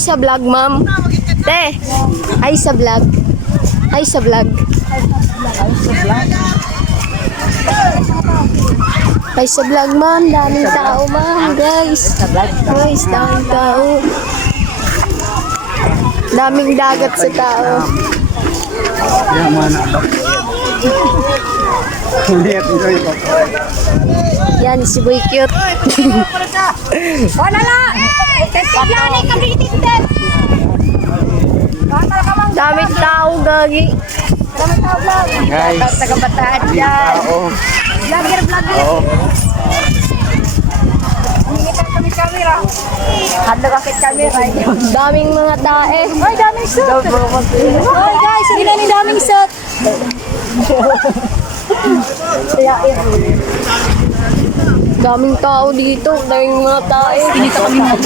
sa vlog, ma'am. Te, ay sa vlog. Ay sa vlog. Ay sa vlog, ma'am. Daming tao, ma'am, guys. Guys, daming tao. Daming dagat sa tao. Yan, si Boy Cute. Wala na! Yan ay kami itindet! Daming tao, gagi. Daming tao vlog! Guys, Taga-bataan dyan! Vlogger, vlogger! Hingitan kami camera! Handog akit camera! Daming mga tae. Ay, daming suit! Ay guys, hindi na yung daming suit! Daming tao dito. Daming mga tae. Dito kami mag